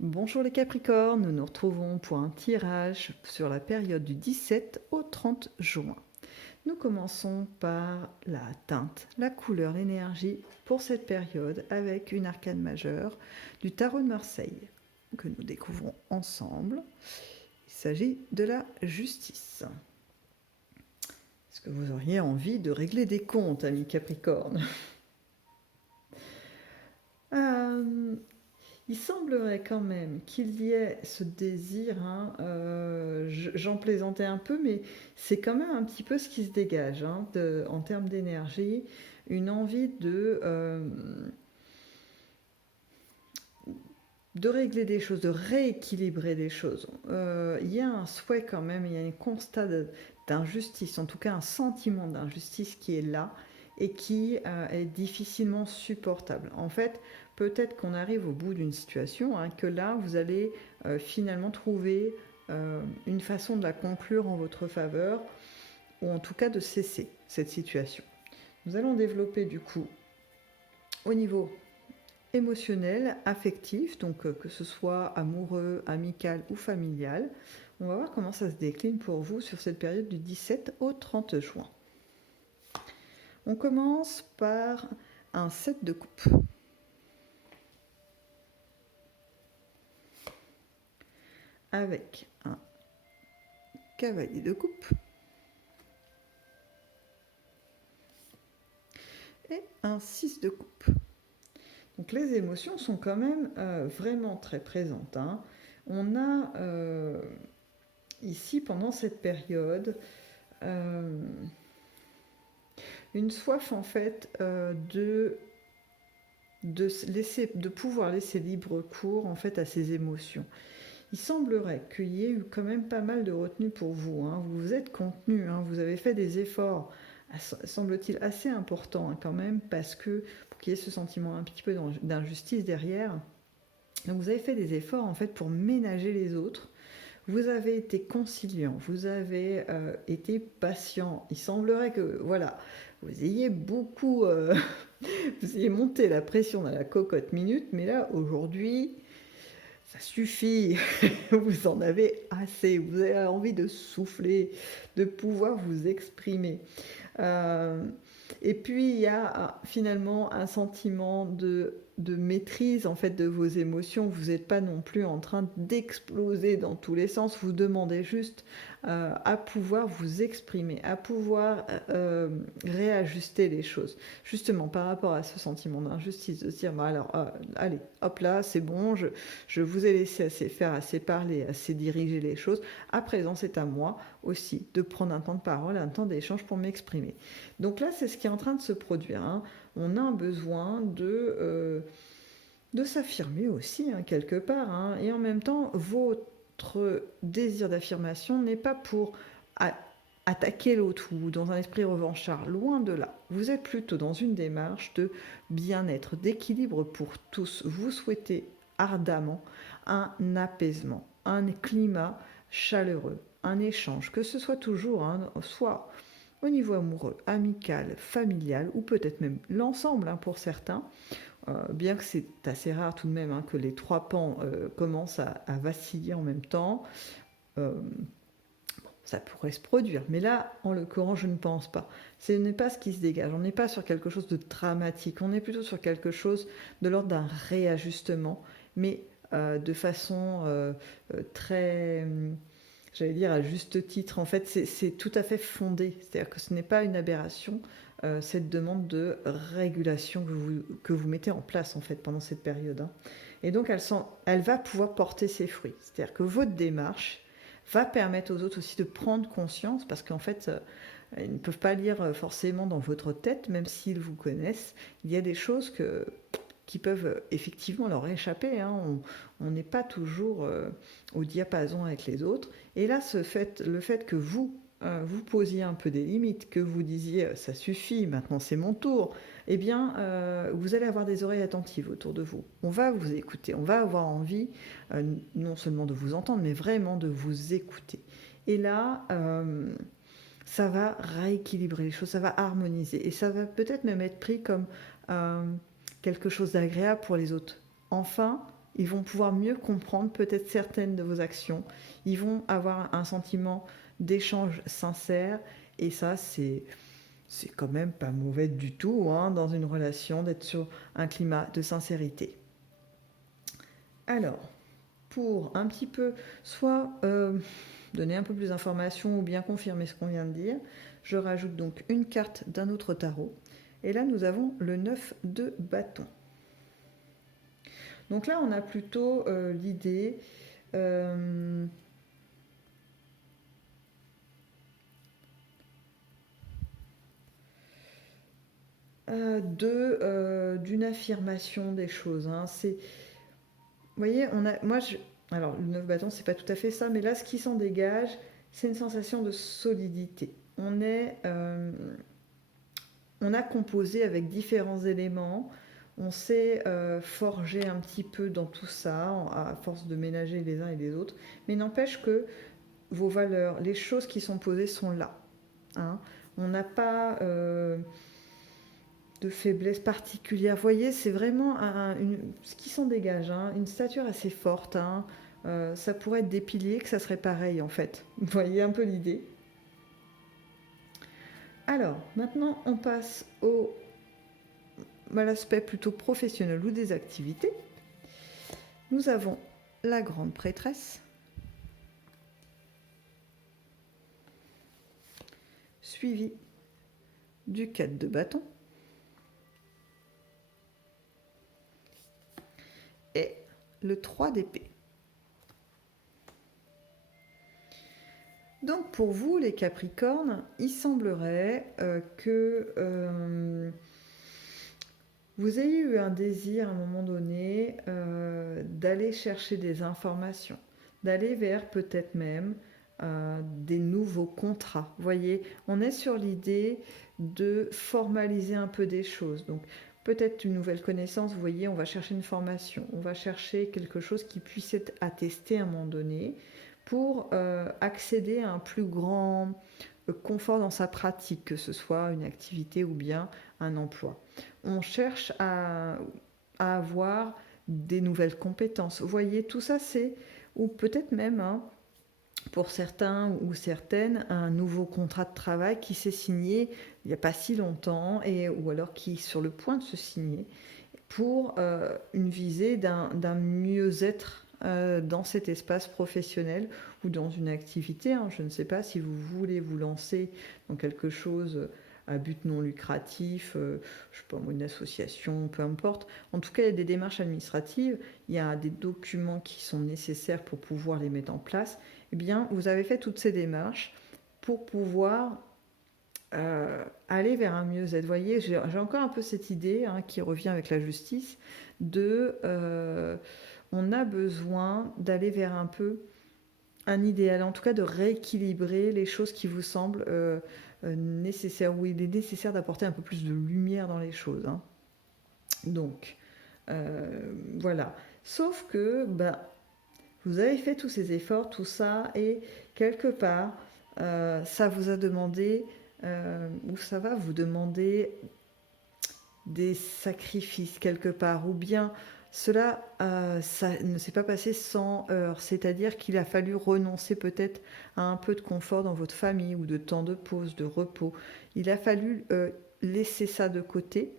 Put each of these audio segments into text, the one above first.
Bonjour les Capricornes, nous nous retrouvons pour un tirage sur la période du 17 au 30 juin. Nous commençons par la teinte, la couleur, l'énergie pour cette période avec une arcane majeure du tarot de Marseille que nous découvrons ensemble. Il s'agit de la justice. Est-ce que vous auriez envie de régler des comptes, amis Capricornes? Il semblerait quand même qu'il y ait ce désir, j'en plaisantais un peu, mais c'est quand même un petit peu ce qui se dégage en termes d'énergie, une envie de régler des choses, de rééquilibrer des choses. Il y a un souhait quand même, il y a un constat d'injustice, en tout cas un sentiment d'injustice qui est là et qui est difficilement supportable. En fait, peut-être qu'on arrive au bout d'une situation, que là, vous allez finalement trouver une façon de la conclure en votre faveur, ou en tout cas de cesser cette situation. Nous allons développer du coup au niveau émotionnel, affectif, donc que ce soit amoureux, amical ou familial. On va voir comment ça se décline pour vous sur cette période du 17 au 30 juin. On commence par un 7 de coupe. Avec un cavalier de coupe. Et un 6 de coupe. Donc les émotions sont quand même vraiment très présentes. On a ici, pendant cette période, une soif en fait de pouvoir laisser libre cours en fait à ces émotions. Il semblerait qu'il y ait eu quand même pas mal de retenue pour vous. Vous vous êtes contenu, vous avez fait des efforts, semble-t-il, assez importants quand même, parce que pour qu'il y ait ce sentiment un petit peu d'injustice derrière. Donc vous avez fait des efforts en fait pour ménager les autres. Vous avez été conciliant, vous avez été patient. Il semblerait que voilà, vous ayez beaucoup, vous ayez monté la pression dans la cocotte minute, mais là aujourd'hui, ça suffit, vous en avez assez, vous avez envie de souffler, de pouvoir vous exprimer. Et puis il y a finalement un sentiment de maîtrise en fait de vos émotions. Vous n'êtes pas non plus en train d'exploser dans tous les sens. Vous demandez juste à pouvoir vous exprimer, à pouvoir réajuster les choses. Justement par rapport à ce sentiment d'injustice, de se dire alors allez, hop là, c'est bon, je vous ai laissé assez faire, assez parler, assez diriger les choses. À présent, c'est à moi aussi de prendre un temps de parole, un temps d'échange pour m'exprimer. Donc là, c'est ce qui est en train de se produire. On a un besoin de s'affirmer aussi, quelque part. Et en même temps, votre désir d'affirmation n'est pas pour attaquer l'autre ou dans un esprit revanchard. Loin de là. Vous êtes plutôt dans une démarche de bien-être, d'équilibre pour tous. Vous souhaitez ardemment un apaisement, un climat chaleureux, un échange, que ce soit toujours, soit au niveau amoureux, amical, familial, ou peut-être même l'ensemble pour certains, bien que c'est assez rare tout de même que les trois pans commencent à vaciller en même temps. Ça pourrait se produire, mais là, en l'occurrence, je ne pense pas. Ce n'est pas ce qui se dégage. On n'est pas sur quelque chose de dramatique. On est plutôt sur quelque chose de l'ordre d'un réajustement, mais de façon très, j'allais dire à juste titre. En fait, c'est tout à fait fondé. C'est-à-dire que ce n'est pas une aberration, cette demande de régulation que vous mettez en place en fait pendant cette période. Et donc, elle va pouvoir porter ses fruits. C'est-à-dire que votre démarche va permettre aux autres aussi de prendre conscience, parce qu'en fait, ils ne peuvent pas lire forcément dans votre tête, même s'ils vous connaissent. Il y a des choses qui peuvent effectivement leur échapper. On n'est pas toujours au diapason avec les autres. Et là, le fait que vous posiez un peu des limites, que vous disiez ça suffit, maintenant c'est mon tour, eh bien vous allez avoir des oreilles attentives autour de vous. On va vous écouter, on va avoir envie non seulement de vous entendre, mais vraiment de vous écouter. Et là, ça va rééquilibrer les choses, ça va harmoniser, et ça va peut-être même être pris comme quelque chose d'agréable pour les autres. Enfin, Ils vont pouvoir mieux comprendre peut-être certaines de vos actions. Ils vont avoir un sentiment d'échange sincère. Et ça, c'est quand même pas mauvais du tout hein, dans une relation d'être sur un climat de sincérité. Alors, pour un petit peu, soit donner un peu plus d'informations ou bien confirmer ce qu'on vient de dire, je rajoute donc une carte d'un autre tarot. Et là, nous avons le 9 de bâton. Donc là, on a plutôt l'idée d'une affirmation des choses. Hein. Vous voyez, alors le 9 bâton, c'est pas tout à fait ça, mais là, ce qui s'en dégage, c'est une sensation de solidité. On a composé avec différents éléments, on s'est forgé un petit peu dans tout ça, à force de ménager les uns et les autres, mais n'empêche que vos valeurs, les choses qui sont posées sont là. Hein. On n'a pas de faiblesse particulière. Vous voyez, c'est vraiment ce qui s'en dégage, hein, une stature assez forte. Hein. Ça pourrait être des piliers, que ça serait pareil en fait. Vous voyez un peu l'idée. Alors, maintenant, on passe à l'aspect plutôt professionnel ou des activités. Nous avons la grande prêtresse, suivie du 4 de bâton et le 3 d'épée. Donc pour vous, les Capricornes, il semblerait que vous ayez eu un désir à un moment donné d'aller chercher des informations, d'aller vers peut-être même des nouveaux contrats. Vous voyez, on est sur l'idée de formaliser un peu des choses. Donc peut-être une nouvelle connaissance, vous voyez, on va chercher une formation, on va chercher quelque chose qui puisse être attesté à un moment donné pour accéder à un plus grand confort dans sa pratique, que ce soit une activité ou bien un emploi. On cherche à avoir des nouvelles compétences. Vous voyez, tout ça, c'est, ou peut-être même, hein, pour certains ou certaines, un nouveau contrat de travail qui s'est signé il n'y a pas si longtemps, ou alors qui est sur le point de se signer, pour une visée d'un mieux-être dans cet espace professionnel ou dans une activité. Hein. Je ne sais pas si vous voulez vous lancer dans quelque chose à but non lucratif, je ne sais pas, une association, peu importe. En tout cas, il y a des démarches administratives, il y a des documents qui sont nécessaires pour pouvoir les mettre en place. Eh bien, vous avez fait toutes ces démarches pour pouvoir aller vers un mieux-être. Vous voyez, j'ai encore un peu cette idée hein, qui revient avec la justice on a besoin d'aller vers un peu un idéal, en tout cas de rééquilibrer les choses qui vous semblent nécessaires, où il est nécessaire d'apporter un peu plus de lumière dans les choses. Hein. Donc, voilà. Sauf que vous avez fait tous ces efforts, tout ça, et quelque part, ça vous a demandé, ou ça va vous demander des sacrifices quelque part, ou bien cela ça ne s'est pas passé sans heurts, c'est-à-dire qu'il a fallu renoncer peut-être à un peu de confort dans votre famille ou de temps de pause, de repos. Il a fallu laisser ça de côté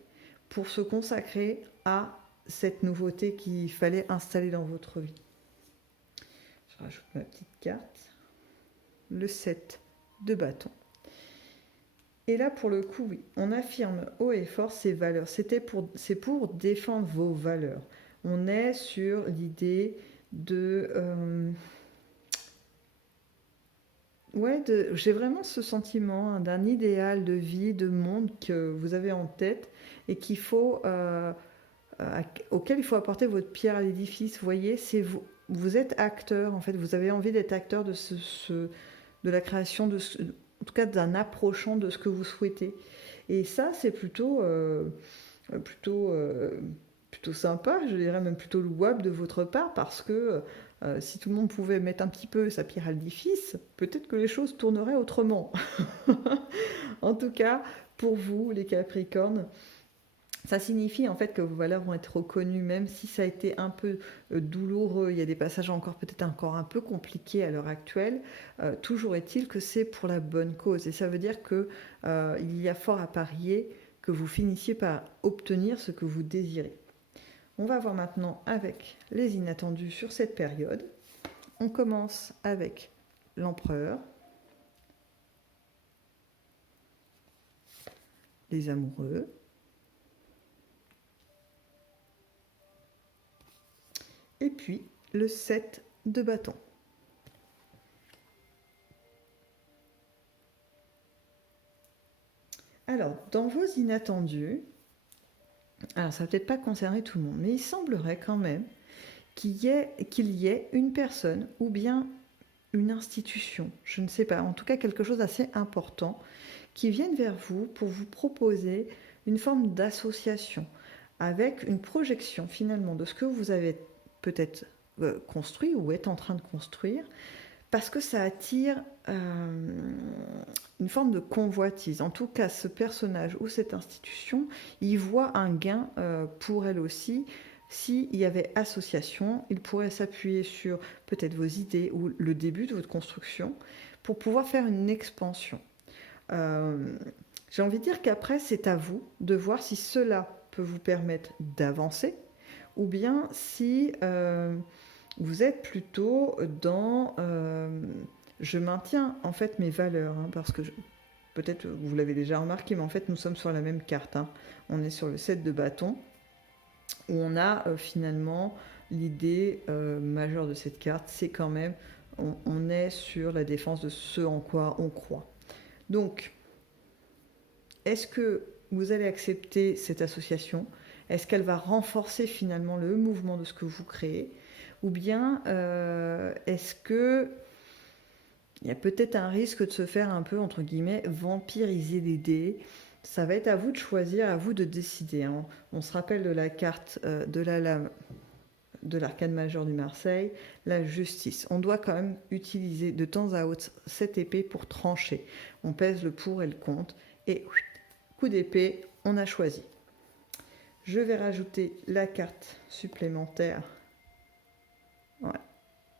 pour se consacrer à cette nouveauté qu'il fallait installer dans votre vie. Je rajoute ma petite carte. Le 7 de bâton. Et là, pour le coup, oui, on affirme haut et fort ses valeurs. C'est pour défendre vos valeurs. On est sur l'idée j'ai vraiment ce sentiment hein, d'un idéal de vie, de monde que vous avez en tête et auquel il faut apporter votre pierre à l'édifice. Vous voyez, c'est vous êtes acteur, en fait, vous avez envie d'être acteur de de la création en tout cas d'un approchant de ce que vous souhaitez. Et ça, c'est plutôt sympa, je dirais même plutôt louable de votre part, parce que si tout le monde pouvait mettre un petit peu sa pierre à l'édifice, peut-être que les choses tourneraient autrement. En tout cas, pour vous, les Capricornes, Ça signifie en fait que vos valeurs vont être reconnues, même si ça a été un peu douloureux. Il y a des passages encore peut-être encore un peu compliqués à l'heure actuelle. Toujours est-il que c'est pour la bonne cause. Et ça veut dire que il y a fort à parier que vous finissiez par obtenir ce que vous désirez. On va voir maintenant avec les inattendus sur cette période. On commence avec l'empereur, les amoureux, et puis le 7 de bâton. Alors, dans vos inattendus, alors ça va peut-être pas concerner tout le monde, mais il semblerait quand même qu'il y ait une personne ou bien une institution, je ne sais pas, en tout cas quelque chose d'assez important, qui vienne vers vous pour vous proposer une forme d'association avec une projection finalement de ce que vous avez peut-être construit ou est en train de construire, parce que ça attire une forme de convoitise. En tout cas, ce personnage ou cette institution, il voit un gain pour elle aussi. S'il y avait association, il pourrait s'appuyer sur peut-être vos idées ou le début de votre construction pour pouvoir faire une expansion. J'ai envie de dire qu'après, c'est à vous de voir si cela peut vous permettre d'avancer ou bien si vous êtes plutôt dans je maintiens en fait mes valeurs, hein, parce que peut-être vous l'avez déjà remarqué, mais en fait nous sommes sur la même carte, hein. On est sur le 7 de bâton, où on a finalement l'idée majeure de cette carte, c'est quand même on est sur la défense de ce en quoi on croit. Donc, est-ce que vous allez accepter cette association? Est-ce qu'elle va renforcer finalement le mouvement de ce que vous créez? Ou bien est-ce que il y a peut-être un risque de se faire un peu, entre guillemets, vampiriser les dés? Ça va être à vous de choisir, à vous de décider, hein. On se rappelle de la carte de l'arcane majeure du Marseille, la justice. On doit quand même utiliser de temps à autre cette épée pour trancher. On pèse le pour et le contre, et coup d'épée, on a choisi. Je vais rajouter la carte supplémentaire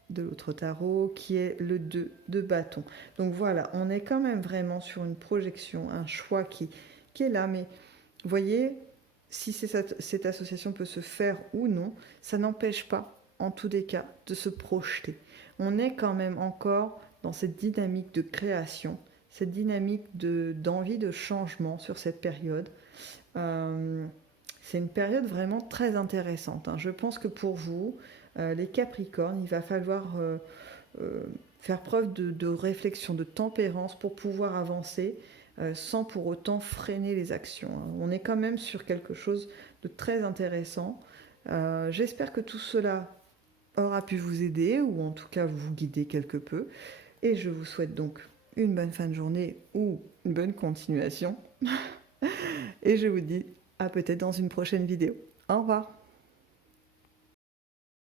de l'autre tarot, qui est le 2 de bâton. Donc voilà, on est quand même vraiment sur une projection, un choix qui est là, mais voyez, si cette association peut se faire ou non, ça n'empêche pas, en tous les cas, de se projeter. On est quand même encore dans cette dynamique de création, cette dynamique d'envie de changement sur cette période. C'est une période vraiment très intéressante, hein. Je pense que pour vous, les Capricornes, il va falloir faire preuve de réflexion, de tempérance pour pouvoir avancer sans pour autant freiner les actions, hein. On est quand même sur quelque chose de très intéressant. J'espère que tout cela aura pu vous aider ou en tout cas vous guider quelque peu. Et je vous souhaite donc une bonne fin de journée ou une bonne continuation. Et je vous dis à peut-être dans une prochaine vidéo. Au revoir.